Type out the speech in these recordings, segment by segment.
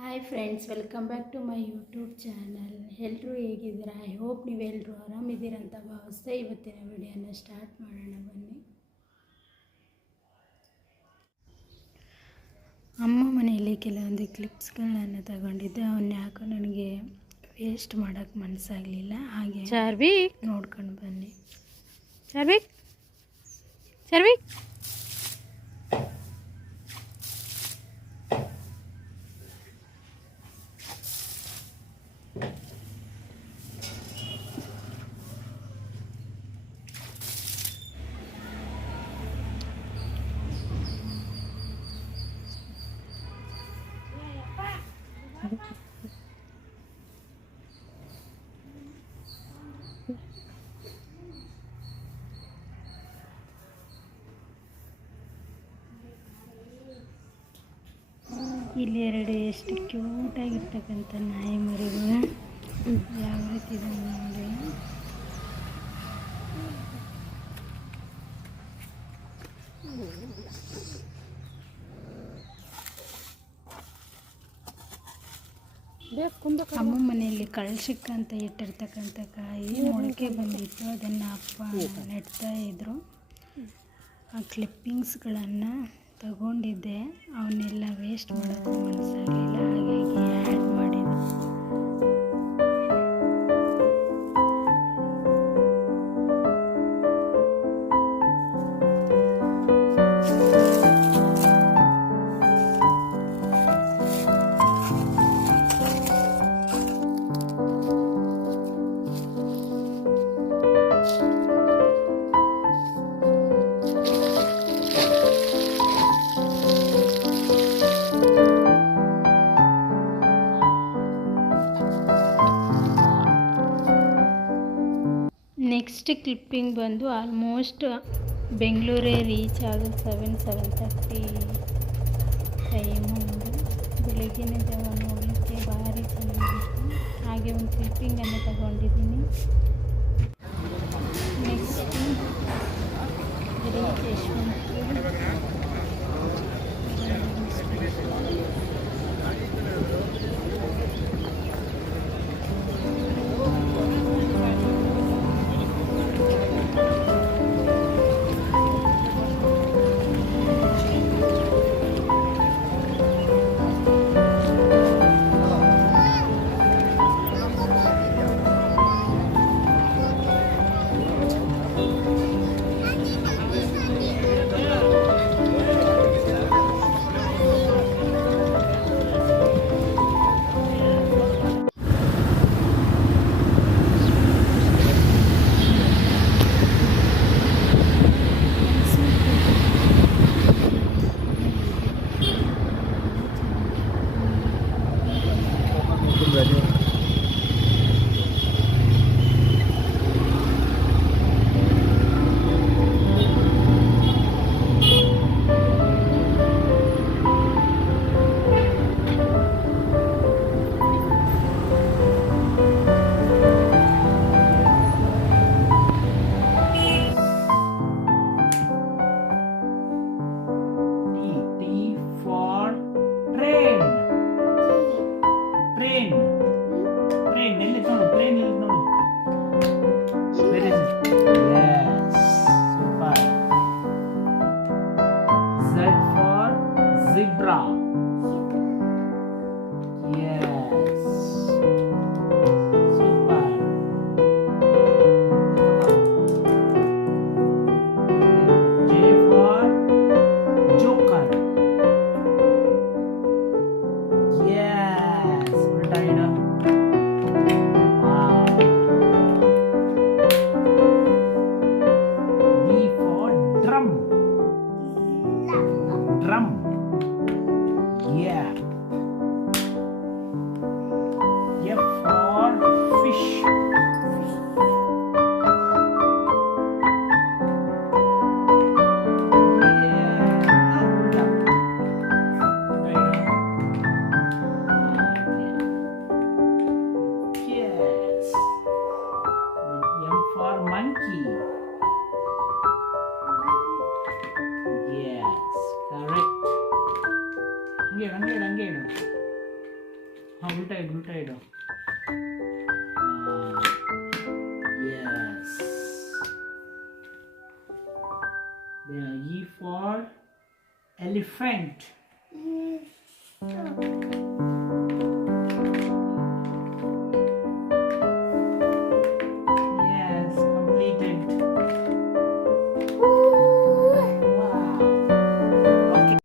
Hi friends, welcome back to my YouTube channel. ಎಲ್ಲರೂ ಹೇಗಿದ್ದೀರಾ? I hope ನೀವೆಲ್ಲರೂ ಆರಾಮಿದ್ದೀರಂತ ಭಾವಿಸ್ತಾ ಇವತ್ತಿನ ವಿಡಿಯೋನ ಸ್ಟಾರ್ಟ್ ಮಾಡೋಣ ಬನ್ನಿ. ಅಮ್ಮ ಮನೆಯಲ್ಲಿ ಕೆಲವೊಂದು ಕ್ಲಿಪ್ಸ್ಗಳನ್ನು ತಗೊಂಡಿದ್ದೆ. ಅವನ್ನ ಯಾಕೋ ನನಗೆ ವೇಸ್ಟ್ ಮಾಡೋಕ್ಕೆ ಮನಸ್ಸಾಗಲಿಲ್ಲ. ಹಾಗೆ ಚಾರ್ವಿಕ್ ನೋಡ್ಕೊಂಡು ಬನ್ನಿ. ಚಾರ್ವಿಕ್ ಚಾರ್ವಿಕ್ ಇಲ್ಲಿ ಎರಡು ಎಷ್ಟು ಕ್ಯೂಟಾಗಿರ್ತಕ್ಕಂಥ ನಾಯಿ ಮರಿಗಳು ಯಾವ ರೀತಿ ಇದೆ ನೋಡಿ. ಅಮ್ಮ ಮನೆಯಲ್ಲಿ ಕಳ್ಸಕ್ಕೆ ಅಂತ ಇಟ್ಟಿರ್ತಕ್ಕಂಥ ಕಾಯಿ ಮೊಳಕೆ ಬಂದಿತ್ತು. ಅದನ್ನು ಅಪ್ಪ ನೆಡ್ತಾ ಇದ್ರು. ಆ ಕ್ಲಿಪ್ಪಿಂಗ್ಸ್ಗಳನ್ನು ತಗೊಂಡಿದ್ದೆ. ಅವನ್ನೆಲ್ಲ ವೇಸ್ಟ್ ಮಾಡೋಕ್ಕೂ ಮನಸ್ಸಾಗಲಿಲ್ಲ. ಹಾಗಾಗಿ ಆ್ಯಡ್ ಮಾಡಿದ್ದೆ. ನೆಕ್ಸ್ಟ್ ಕ್ಲಿಪ್ಪಿಂಗ್ ಬಂದು ಆಲ್ಮೋಸ್ಟ್ ಬೆಂಗಳೂರೇ ರೀಚ್ ಆಗೋದು 7:30 ಟೈಮು. ಬೆಳಗ್ಗಿನ ಜಾವ ನೋಡಲಿಕ್ಕೆ ಭಾರಿ ಚೆನ್ನಾಗಿತ್ತು. ಹಾಗೆ ಒಂದು ಕ್ಲಿಪ್ಪಿಂಗನ್ನು ತಗೊಂಡಿದ್ದೀನಿ. Next reach Yeshwantpur. Zebra. Yes. Super. J for Joker. Yes. Right. Wow. D for Drum. Drum. Yeah. F for fish. Yes. M for monkey. Yes, correct. Hangge. ಉಲ್ಟಾ ಇಡು. Yes. Then E for elephant. Yes, completed. Wow. Okay.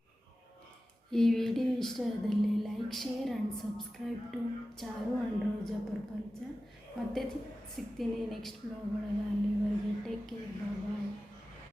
ಈ video ಇಷ್ಟ ಆದಲ್ಲಿ like, share and subscribe to Charu and Roja ಪ್ರಪಂಚ. ಮತ್ತೆ ಸಿಗ್ತೀನಿ next blog ಒಳಗೆ. ಅಲ್ಲಿವರೆಗೆ ಟೇಕ್ ಕೇರ್, ಬಾಯ್.